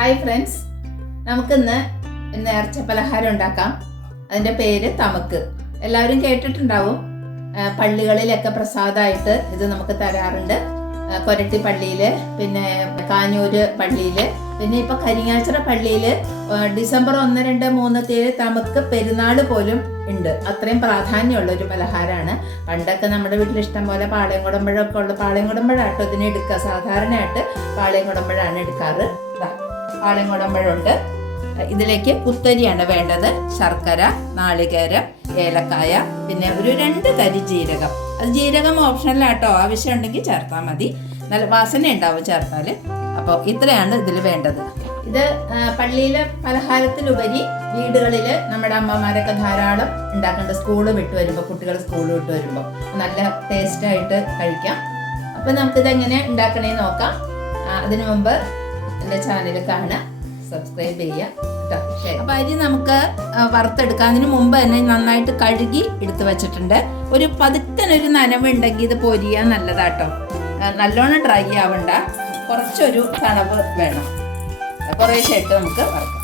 Hi friends, നമുക്കിന്ന് നേർച്ച പലഹാരം ഉണ്ടാക്കാം. അതിൻ്റെ പേര് തമക്ക്. എല്ലാവരും കേട്ടിട്ടുണ്ടാവും. പള്ളികളിലൊക്കെ പ്രസാദമായിട്ട് ഇത് നമുക്ക് തരാറുണ്ട്. കൊരട്ടി പള്ളിയിൽ, പിന്നെ കാഞ്ഞൂര് പള്ളിയിൽ, പിന്നെ ഇപ്പം കരിങ്ങാച്ചിറ പള്ളിയിൽ ഡിസംബർ 1, 2, 3 തീയതി തമക്ക് പെരുന്നാൾ പോലും ഉണ്ട്. അത്രയും പ്രാധാന്യമുള്ള ഒരു പലഹാരമാണ്. പണ്ടൊക്കെ നമ്മുടെ വീട്ടിൽ ഇഷ്ടം പോലെ പാളയം കുടമ്പഴമൊക്കെ ഉള്ള പാളയം കുടമ്പഴാട്ടോ ഇതിനെ എടുക്കുക. സാധാരണയായിട്ട് പാളയം കുടമ്പഴാണ് എടുക്കാറ്. പാളയം കുടമ്പഴുണ്ട്. ഇതിലേക്ക് കുത്തരിയാണ് വേണ്ടത്. ശർക്കര, നാളികേരം, ഏലക്കായ, പിന്നെ ഒരു 2 തരി ജീരകം. അത് ജീരകം ഓപ്ഷണലാട്ടോ, ആവശ്യമുണ്ടെങ്കിൽ ചേർത്താൽ മതി. നല്ല വാസന ഉണ്ടാവും ചേർത്താൽ. അപ്പോൾ ഇത്രയാണ് ഇതിൽ വേണ്ടത്. ഇത് പള്ളിയിലെ പലഹാരത്തിലുപരി വീടുകളിൽ നമ്മുടെ അമ്മമാരൊക്കെ ധാരാളം ഉണ്ടാക്കേണ്ട. സ്കൂള് വിട്ട് വരുമ്പോൾ, കുട്ടികൾ സ്കൂൾ വിട്ട് വരുമ്പോൾ നല്ല ടേസ്റ്റായിട്ട് കഴിക്കാം. അപ്പം നമുക്കിതെങ്ങനെ ഉണ്ടാക്കണേന്ന് നോക്കാം. അതിനു മുമ്പ് എൻ്റെ ചാനൽ കാണാം, സബ്സ്ക്രൈബ് ചെയ്യാം കേട്ടോ. അപ്പം അരി നമുക്ക് വറുത്തെടുക്കാം. അതിന് മുമ്പ് തന്നെ നന്നായിട്ട് കഴുകി എടുത്ത് വെച്ചിട്ടുണ്ട്. ഒരു പതുക്കനൊരു നനവുണ്ടെങ്കിൽ ഇത് പൊരിയാൻ നല്ലതാട്ടോ. നല്ലോണം ഡ്രൈ ആവണ്ട, കുറച്ചൊരു തണവ് വേണം. കുറേശ്ശായിട്ട് നമുക്ക് വറുക്കാം.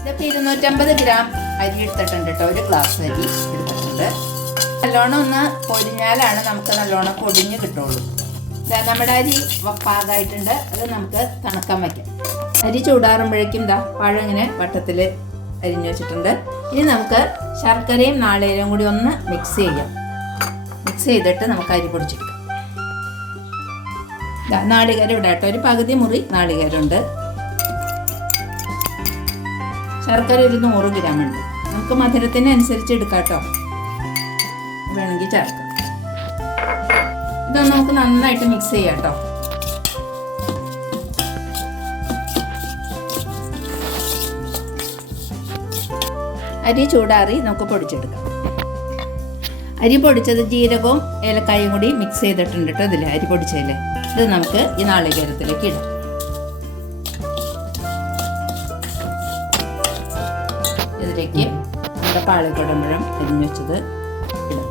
ഇതൊക്കെ 250 ഗ്രാം അരി എടുത്തിട്ടുണ്ട് കേട്ടോ. ഒരു ഗ്ലാസ് അരി എടുത്തിട്ടുണ്ട്. നല്ലോണം ഒന്ന് പൊരിഞ്ഞാലാണ് നമുക്ക് നല്ലോണം പൊടിഞ്ഞ് കിട്ടുള്ളൂ. നമ്മുടെ അരി പാകമായിട്ടുണ്ട്. അത് നമുക്ക് തണുക്കാൻ വയ്ക്കാം. അരി ചൂടാറുമ്പോഴേക്കും പഴം ഇങ്ങനെ വട്ടത്തിൽ അരിഞ്ഞു വെച്ചിട്ടുണ്ട്. ഇനി നമുക്ക് ശർക്കരയും നാളികേരവും കൂടി ഒന്ന് മിക്സ് ചെയ്യാം. മിക്സ് ചെയ്തിട്ട് നമുക്ക് അരി പൊടിച്ചെടുക്കാം. നാളികേരം ഇവിടെ കേട്ടോ, ഒരു പകുതി മുറി നാളികേരമുണ്ട്. ശർക്കര ഒരു 100 ഗ്രാം ഉണ്ട്. നമുക്ക് മധുരത്തിന് അനുസരിച്ച് എടുക്കാം കേട്ടോ, വേണമെങ്കിൽ ചേർക്കാം. ഇതൊന്ന് നമുക്ക് നന്നായിട്ട് മിക്സ് ചെയ്യാം കേട്ടോ. അരി ചൂടാറി നമുക്ക് പൊടിച്ചെടുക്കാം. അരി പൊടിച്ചത് ജീരകവും ഏലക്കായും കൂടി മിക്സ് ചെയ്തിട്ടുണ്ട് കേട്ടോ. ഇതിൽ അരി പൊടിച്ചതിൽ ഇത് നമുക്ക് ഈ നാളികേരത്തിലേക്ക് ഇടാം. ഇതിലേക്ക് നമ്മുടെ പാളയക്കുടമ്പഴം അരിഞ്ഞു വെച്ചത് ഇടാം.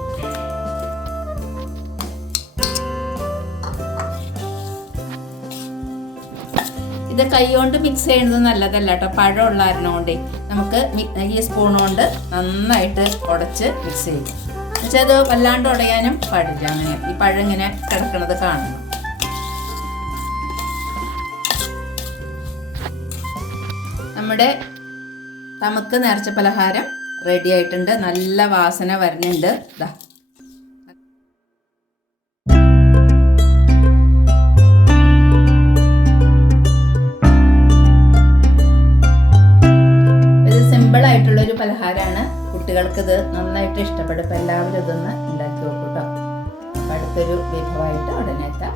ഇത് കൈ കൊണ്ട് മിക്സ് ചെയ്യുന്നത് നല്ലതല്ല കേട്ടോ. പഴം ഉള്ള കാരണം കൊണ്ട് നമുക്ക് ഈ സ്പൂൺ കൊണ്ട് നന്നായിട്ട് ഉടച്ച് മിക്സ് ചെയ്യും. എന്നുവെച്ചാൽ അത് വല്ലാണ്ട് ഉടയാനും പാടില്ല. അങ്ങനെ ഈ പഴം ഇങ്ങനെ കിടക്കുന്നത് കാണണം. നമ്മുടെ തമക്ക് നേർച്ച പലഹാരം റെഡി ആയിട്ടുണ്ട്. നല്ല വാസന വരുന്നുണ്ട്. സിമ്പിളായിട്ടുള്ളൊരു പലഹാരമാണ്. കുട്ടികൾക്കിത് നന്നായിട്ട് ഇഷ്ടപ്പെടും. എല്ലാവരും ഇതൊന്ന് ഉണ്ടാക്കി നോക്കൂട്ടോ. അടുത്തൊരു വിഭവമായിട്ട് ഉടനെ എത്താം.